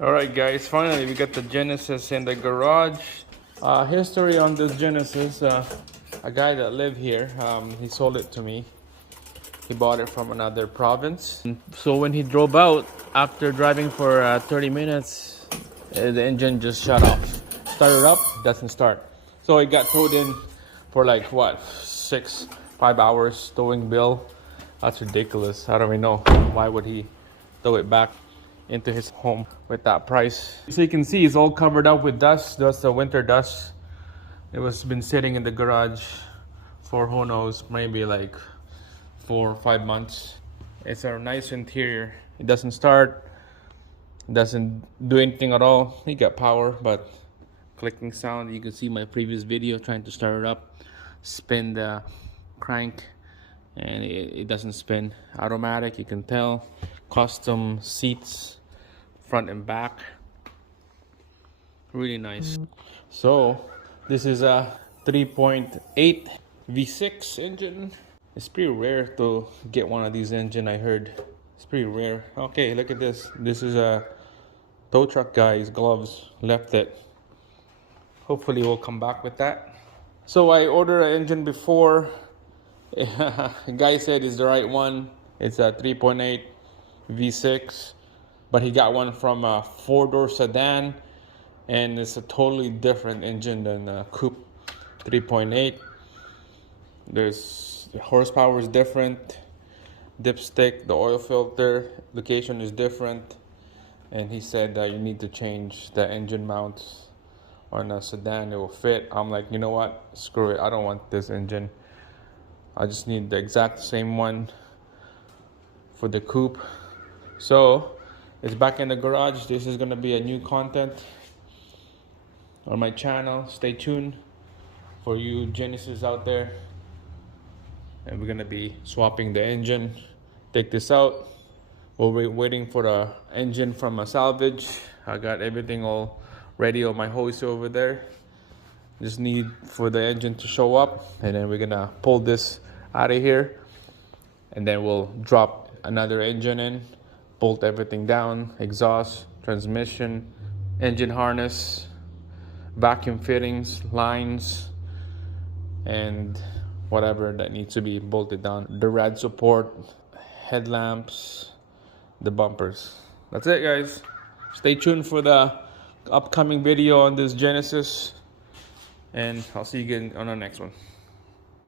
Alright guys, finally we got the Genesis in the garage. History on this Genesis, a guy that lived here, he sold it to me. He bought it from another province. So when he drove out, after driving for 30 minutes, the engine just shut off. Started up, doesn't start. So it got towed in for like what, 5 hours towing bill. That's ridiculous. I don't even know why would he tow it back into his home with that price. So you can see it's all covered up with dust. That's the winter dust. It was been sitting in the garage for who knows, maybe like 4 or 5 months. It's a nice interior. It doesn't start, doesn't do anything at all. It got power, but clicking sound. You can see my previous video trying to start it up, spin the crank, and it doesn't spin. Automatic, you can tell. Custom seats, front and back. Really nice. So this is a 3.8 V6 engine. It's pretty rare to get one of these engine, I heard. It's pretty rare. Okay, look at this. This is a tow truck guy's gloves. Left it. Hopefully we'll come back with that. So I ordered an engine before. The guy said it's the right one. It's a 3.8 V6, but he got one from a 4-door sedan, and it's a totally different engine than a coupe 3.8. The horsepower is different, dipstick, the oil filter location is different, and he said that you need to change the engine mounts on a sedan. It will fit. I'm like, you know what, screw it, I don't want this engine. I just need the exact same one for the coupe. So it's back in the garage. This is gonna be a new content on my channel. Stay tuned for you Genesis out there. And we're gonna be swapping the engine. Take this out. We're waiting for the engine from a salvage. I got everything all ready on my hose over there. Just need for the engine to show up, and then we're gonna pull this out of here, and then we'll drop another engine in, bolt everything down, exhaust, transmission, engine harness, vacuum fittings, lines, and whatever that needs to be bolted down. The rad support, headlamps, the bumpers. That's it guys. Stay tuned for the upcoming video on this Genesis, and I'll see you again on our next one.